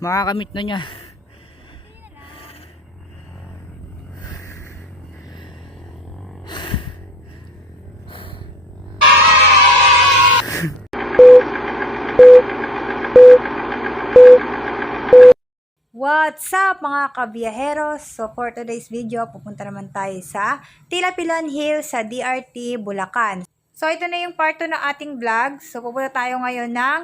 Makakamit na niya. What's up mga ka-ViaHeros? So for today's video, pupunta naman tayo sa Tila Pilon Hills sa DRT Bulacan. So ito na yung part 2 ng ating vlog. So pupunta tayo ngayon ng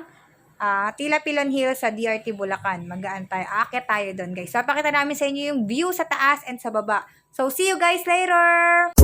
Tila Pilon Hills sa DRT Bulacan. Magaan tayo, aakyat tayo doon guys. So pakita namin sa inyo yung view sa taas and sa baba. So see you guys later!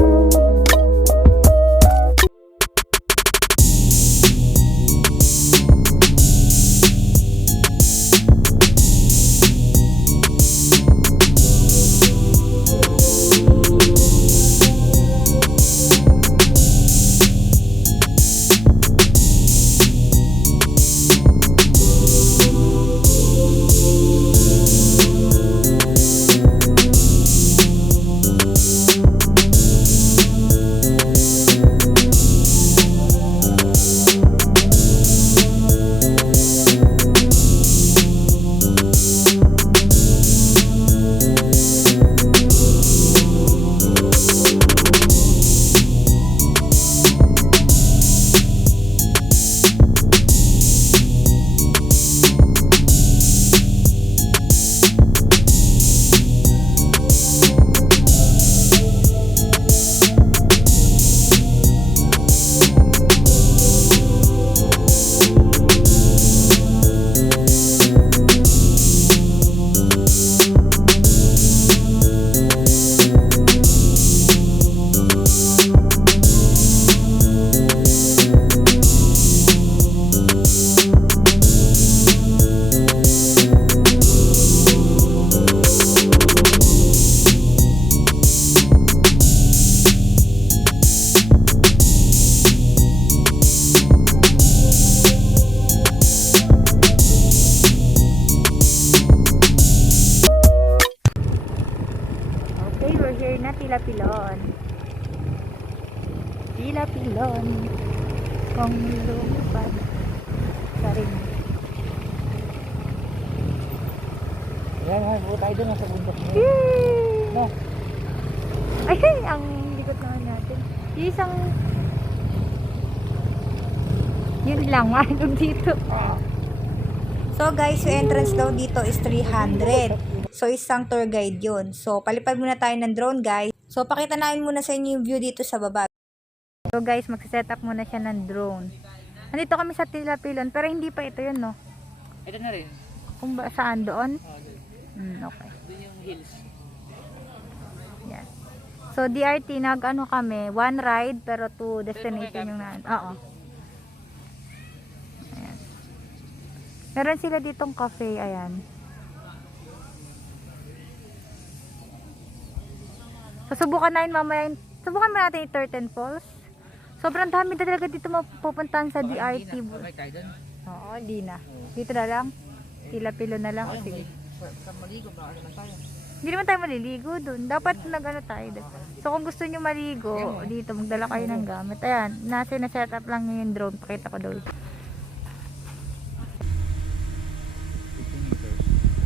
Tila Pilon. Tila Pilon. Kung lumipad sa ring. Yan, buo tayo doon sa bundok niya. No. Ay, ang likod naman natin. Isang yun lang, malog dito. So guys, yung entrance daw dito is 300. So isang tour guide yun. So palipad muna tayo ng drone guys. So pakita namin muna sa inyo yung view dito sa baba. So guys, magsiset up muna siya ng drone. Nandito kami sa Tila Pilon, pero hindi pa ito yun, no? Ito na rin. Kung ba, saan doon? Okay. Doon yung hills. Yan. So DRT, nag-ano kami, one ride pero two destination yung na. Oo. Ayan. Meron sila ditong cafe, ayan. So subukan natin mamaya, subukan mo natin yung Turtle Falls. Sobrang dami talaga dito mapupuntahan sa DRT. Oo, di na. Dito na lang. Tila Pilon na lang. O sige. Hindi naman tayo maliligo dun. Dapat nag-ano tayo dun. So kung gusto nyo maligo, dito magdala kayo ng gamit. Ayan, nasa na-set up lang yung drone. Pakita ko doon.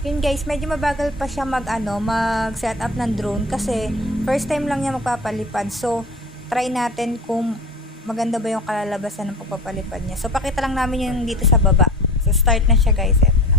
Yun guys, medyo mabagal pa siya mag-set up ng drone kasi first time lang niya magpapalipad. So try natin kung maganda ba yung kalalabasan ng pagpapalipad niya. So pakita lang namin yung dito sa baba. So start na siya guys. Eto na.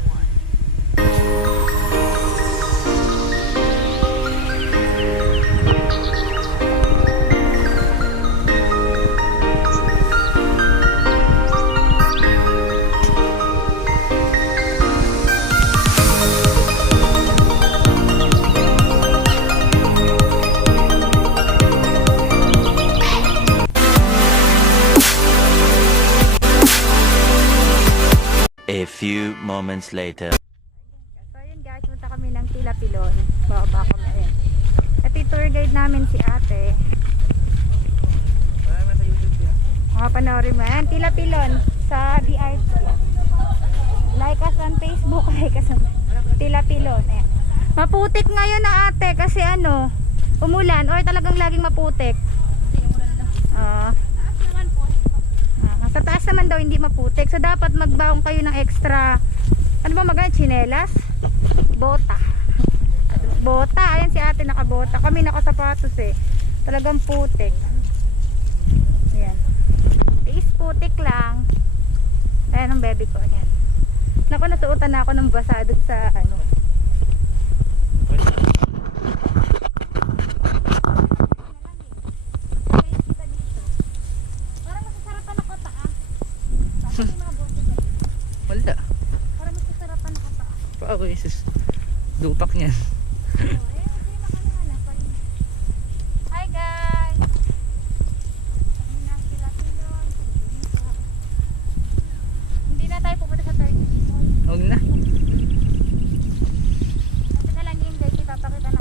A few moments later. So ayun guys, punta kami ng Tila Pilon. Baba kami. Ito yung tour guide namin si ate. Wala naman sa YouTube yan. Panoorin mo yan. Tila Pilon sa DRT. Like us on Facebook. Like us on Tila Pilon. Ayan. Maputik ngayon na ate kasi umulan or talagang laging maputik. Sa taas naman daw hindi maputik. So dapat magbaong kayo ng extra Ano ba maganda? Chinelas? Bota. Bota. Ayan si ate nakabota. Kami nakasapatos eh. Talagang putik. Ayan. Is putik lang. Ayan ang baby ko. Ayan. Naku, nasuotan na ako ng basa dun sa ano. Parang masasarapan ako taa. Parang may mga bote dyan. Wala. Parang masasarapan ako taa. Pa ako isus. Dupak niyan. Hi guys! Kami na Tila Pilon. Hindi na tayo pupunta sa 30 people. Huwag na. Ito na lang yung guys, ipapakita na.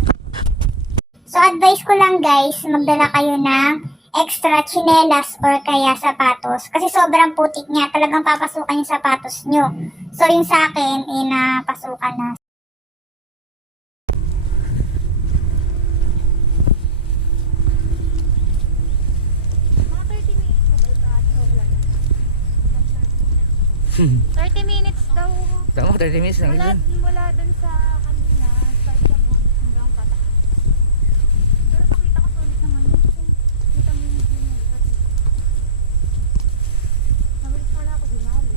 So advice ko lang guys, magdala kayo ng extra chinelas or kaya sapatos. Kasi sobrang putik niya, talagang papasukan yung sapatos nyo. So yung sa akin, napasukan na. Mga 30 minutes po ba ito ate? O wala na? 30 minutes daw. Tama, 30 minutes lang yun. Mula dun sa kanina, start sa hanggang pataas. Pero nakita ko sulit naman yun. Kita mo yung view niya. Nabilis pala ako dinali.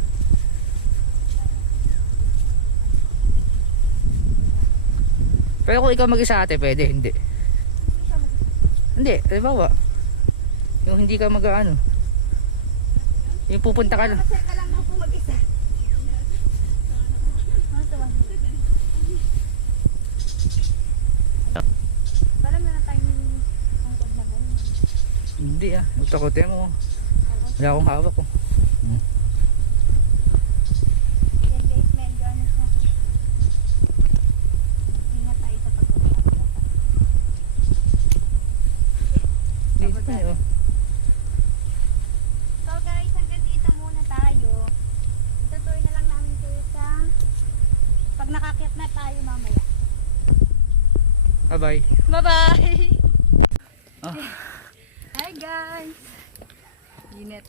Pero kung ikaw mag-isa ate, pwede. Hindi. Hindi, halimbawa. Yung hindi ka mag-ano. Yung pupunta ka lang. Masaya ka lang ako mag-isa. Alam na tayo yung tungkod na ganyan. Hindi ah. Takotin mo. Wala akong hawak ko. Yan guys, medyo ano siya. Ingat tayo sa pag-usapan. Dito tayo. So guys, hanggang dito muna tayo. Itutuloy na lang namin kayo sa pag nakakyat na tayo mamaya. Bye-bye. Bye-bye! Ah. Hi guys! Init.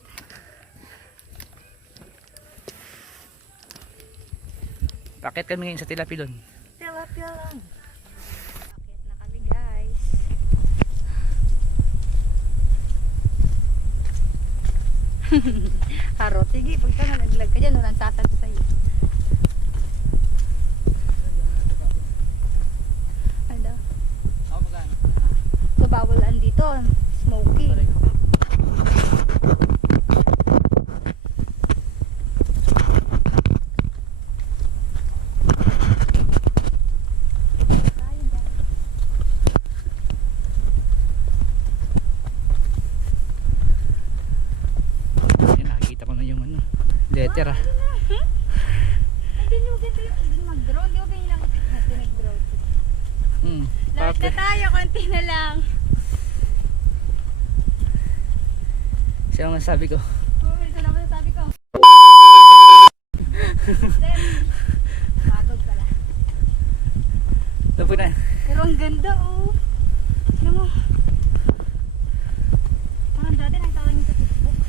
Pakit kami ngayon sa Tila Pilon. Tila Pilon. Akyat na kami guys. Harot, sige, pagka nalaglag ka dyan, walang tatat sa'yo. Ano? Ako magkano? So, bawalan dito. Smoky. Tayo guys. Yan, nakikita ko na yung ano, letter ah. Hindi nyo ganito yung mag-drone. Di ba ganyan lang natin nag-drone? Lahat na tayo, konti na lang. Siya ang sabi ko. Oh, ito naman ang sabi ko. Pagod pala. Lupo na. Pero ang ganda oh. Tignan mo. Parang dati nakita ko lang yung sa Facebook.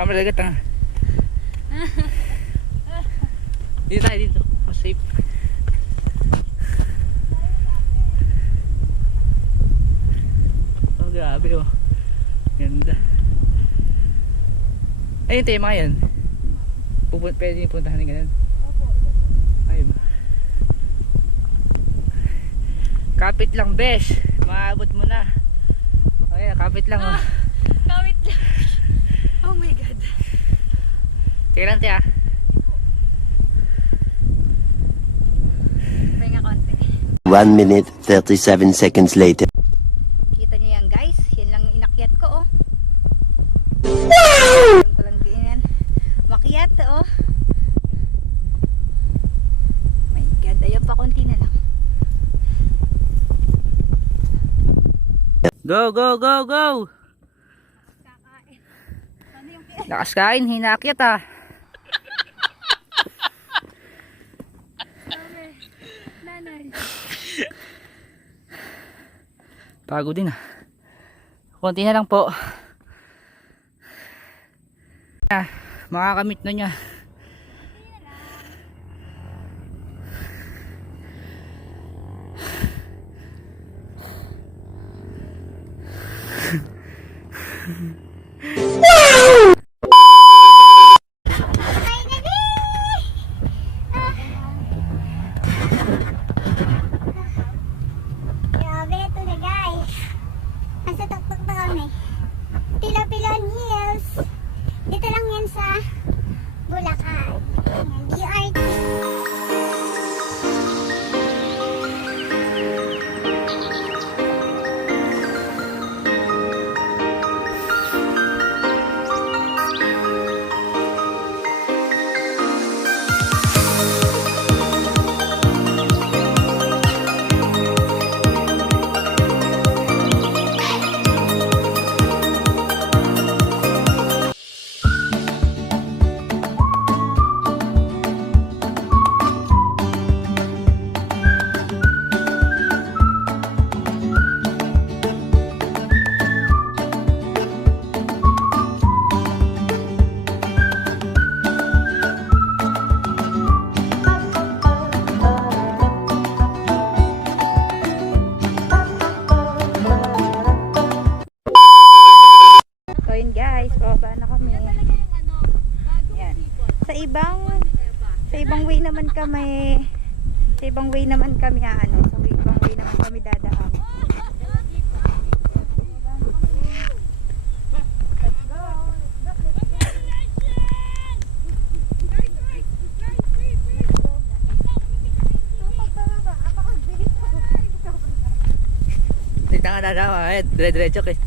Ah, malagat ah. Dito tayo dito. Mas safe. Oh, grabe oh. Ganda. Ayun tayo mga yan. Pwede yung puntahan ng ganun. Ay ba. Kapit lang besh. Maabot mo na. Okay, kapit lang oh. Kawit lang. Oh my god. Tingnan lang tiya. Pahinga konti. 1 minute 37 seconds later. Kita niyo yan guys. Yan lang yung inakyat ko oh. Alam ko lang din yan. Makyat oh. pa, konti na lang. Go, go, go, go! Lakas kain, hinaakyat ah. Pagod din ah. Konti na lang po. Makakamit na niya. Grabe, ito na guys. Nasa tuktok na kami. Tila Pilon Hills. Dito lang yan sa Bulacan. Ayan, DRT. So yun guys, bababa na kami. Yan. Sa ibang way naman kami. Sa ibang way naman kami ano, sa ibang way naman kami dadaan. Dito nga dadawa, dire-diretso kay.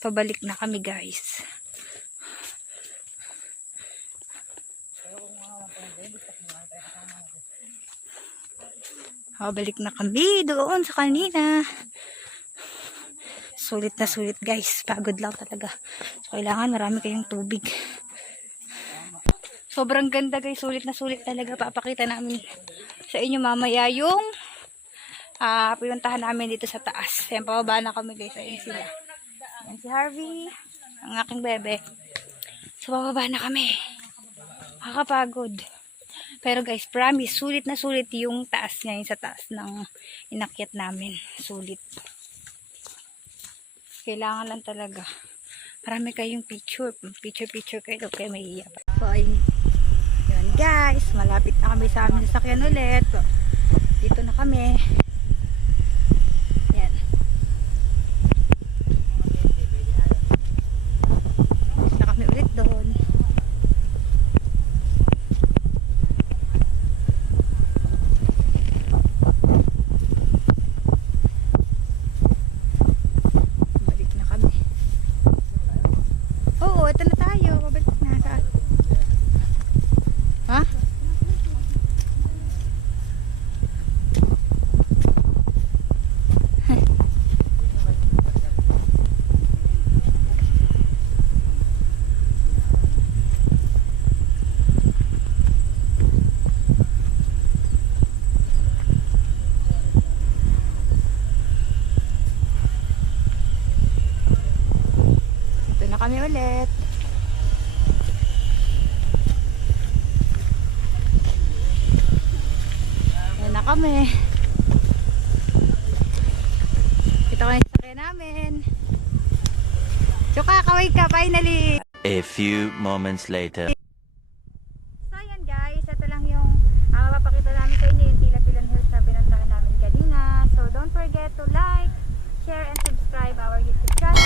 Pabalik na kami guys. Pabalik na kami doon sa kanina. Sulit na sulit guys. Pagod lang talaga. So, kailangan marami kayong tubig. Sobrang ganda guys. Sulit na sulit talaga. Papakita namin sa inyo mamaya yung pinuntahan namin dito sa taas. Ayan, pababa na kami guys. Ayan sila. Ayan si Harvey, ang aking bebe. So, bababa na kami. Makakapagod. Pero guys, promise, sulit na sulit yung taas ngayon sa taas ng inakyat namin. Sulit. Kailangan lang talaga. Marami kayong picture. Picture kayo. Kaya may iya pa. So, ayun. Yun guys, malapit na kami sa aming sasakyan ulit. So, dito na kami. Kami ulit. Ayan na kami. Ito kami sa kaya namin. Tsuka, kaway ka, finally. A few moments later. So ayan guys, ito lang yung mapapakita namin sa inyo yung Tila Pilon Hills na pinuntahan namin kanina. So don't forget to like, share, and subscribe our YouTube channel.